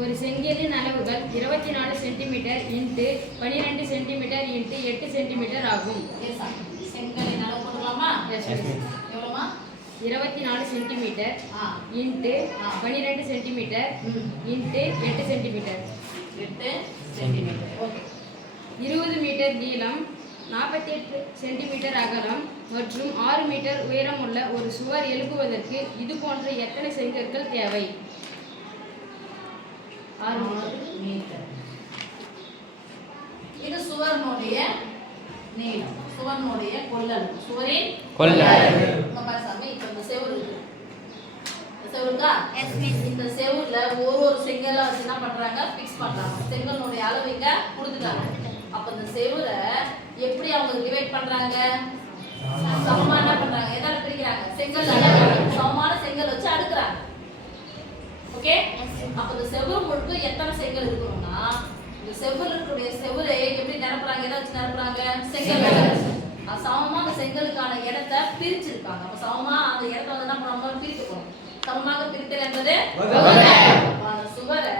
ஒரு செங்கலின் அளவுகள் 24 centimetre into 12 centimetre into 8 centimetre ஆகும். செங்கலின் அளவு போடலாமா? எவ்வளவுமா? 24 centimetre into 12 centimetre into 8 centimetre. 8 centimetre. Okay. 20 metre நீளம், 48 சென்டிமீட்டர் அகலம் மற்றும் 6 மீட்டர் உயரம் உள்ள ஒரு சுவர் எழுப்புவதற்கு இது போன்ற எத்தனை செங்கற்கள் தேவை? 6 மீட்டர். இது சுவரினுடைய நீளம், சுவரினுடைய கொள்ளளவு, சுவரின் கொள்ளளவு. சாமி இப்ப இந்த செவுரு இருக்கு, செவுருக்கா? இந்த செவுருல ஒரு செங்கலா வச்சு என்ன பண்றாங்க, பிக்ஸ் பண்றாங்க. செங்கலுடைய அளவு இங்க கொடுத்துட்டாங்க. அப்ப இந்த செவுரை எப்படி அவங்க டிவைட் பண்றாங்க? சமமா என்ன பண்றாங்க, எதால பிரிக்கிறாங்க? செங்கல் சமமான செங்கல் வச்சு அடுக்குறாங்க. ஓகே. அப்ப இந்த செவுரு முழுக்க எத்தனை செங்கல் இருக்கணும்னா, இந்த செவுருடைய செவுரை எப்படி நிரப்புறாங்க, எதை வச்சு நிரப்புறாங்க? செங்கல். சமமா அந்த செங்கலுக்கான இடத்தை பிரிச்சிருக்காங்க. அப்ப சமமா அந்த இடத்தை வந்து என்ன பண்ணுவாங்க, பிரிக்க போறோம். சமமாக பிரித்தல் என்பது அந்த சுவரை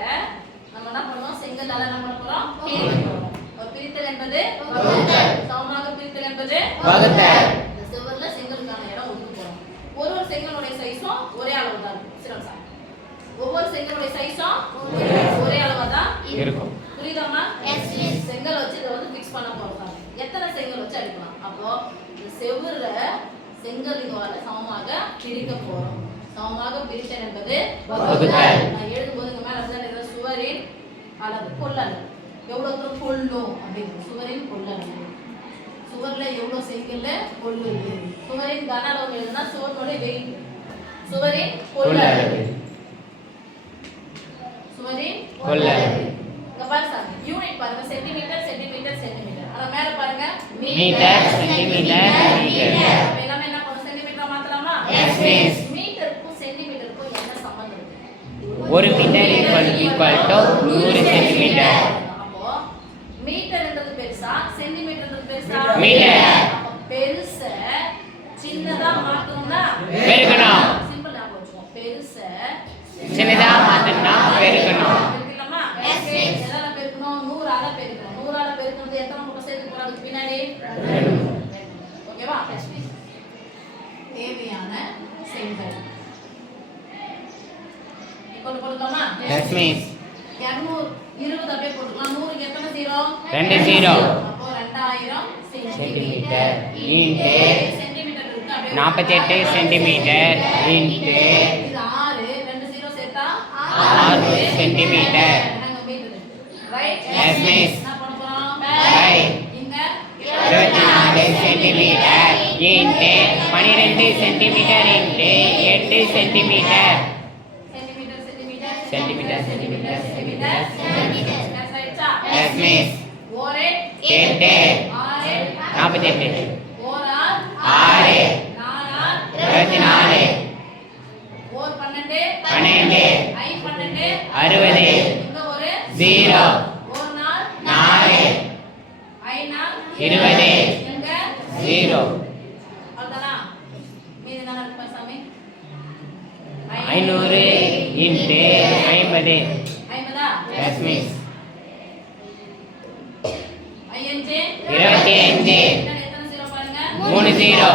நம்ம என்ன பண்ணுவோம், செங்கலால என்ன பண்ண போறோம், பிரிக்க போறோம். பிரித்தல் என்பது சமமாக பிரித்தல் என்பது இந்த சுவர்ல செங்கலுக்கான இடம் ஒதுக்க போறோம். ஒரு செங்கலுடைய சைஸும் ஒரே அளவு தான் இருக்கும். சிறப்பு. ஒவ்வொரு செங்கலுடைய சைஸும் ஒரே அளவா தான் இருக்கும். புரியுதாமா? செங்கல் வச்சு இதை வந்து ஃபிக்ஸ் பண்ண போறோம். எத்தனை செங்கல் வச்சு அடிக்கலாம்? அப்போ இந்த செவுருல செங்கல் இதுவால சமமாக பிரிக்க போறோம். சமமாக பிரித்தல் என்பது நான் எழுதும்போது இங்க மேல வந்து சுவரின் அளவு, கொள்ளளவு எவ்வளவு தூரம் கொள்ளும் அப்படின்னு. சுவரின் கொள்ளளவு, சுவர்ல எவ்வளவு செங்கல்ல கொள்ளுது. சுவரின் கன அளவு எழுதுனா சுவரோட வெயிட். சுவரின் கொள்ளளவு, சுவரின் கொள்ளளவு. இங்க பாருங்க சார், யூனிட் பாருங்க, சென்டிமீட்டர் சென்டிமீட்டர் சென்டிமீட்டர். அத மேல பாருங்க மீட்டர் சென்டிமீட்டர் மீட்டர். அப்ப எல்லாமே என்ன பண்ணனும், சென்டிமீட்டரா மாத்தலாமா? Yes miss. மீட்டருக்கும் சென்டிமீட்டருக்கும் என்ன சம்பந்தம் இருக்கு? 1 மீட்டர் ஈக்குவல் டு 100 சென்டிமீட்டர். அப்போ மீட்டர்ன்றது பெருசா, சென்டிமீட்டர்ன்றது பெருசா? மீட்டர். அப்ப பெருச சின்னதா மாத்தணும்னா பெருக்கணும். சிம்பிள் ஞாபகம் வச்சுக்கோ. பெருச சின்னதா மாத்தணும்னா பெருக்கணும். பெருக்கலாமா? Yes miss. எதால பெருக்கணும்? 100 ஆல பெருக்கணும். 100 ஆல பெருக்குறது எத்தனை முட்டை சேர்த்து போறாங்க பின்னாடி? 2. ஓகேவா? Yes miss. தேவையான செங்கல் இப்போ போடலாமா? Yes miss. 220 அப்படியே போட்டுக்கலாம். 100க்கு எத்தனை 0? 2 0. அப்போ 2000 சென்டிமீட்டர் இன்டு சென்டிமீட்டர் இருக்கு. அப்படியே 48 சென்டிமீட்டர் இன்டு இது 6, 2 0 சேர்த்தா 6 சென்டிமீட்டர். நாங்க மீட்டர். ரைட்? Yes miss. என்ன பண்ண போறோம்? ரைட். இங்க 24 centimetre into 12 centimetre into 8 centimetre. Centimetre centimetre centimetre centimetre. Yes ரைட்டா? Yes miss. ஓரே 8 6 48 ஓரார் 6 நாரார் 24 ஓர் 12 12 ஐ 12 60 இங்க ஒரு 0 ஓர் நாள் 4 ஐ நாள் 20 இங்க 0. அவ்வளவுதானா? மீதி என்ன இருக்கு சாமி? 500 இன்டு 50. 50ஆ? Yes miss. 5 25 எத்தனை 0 பாருங்க? 3 0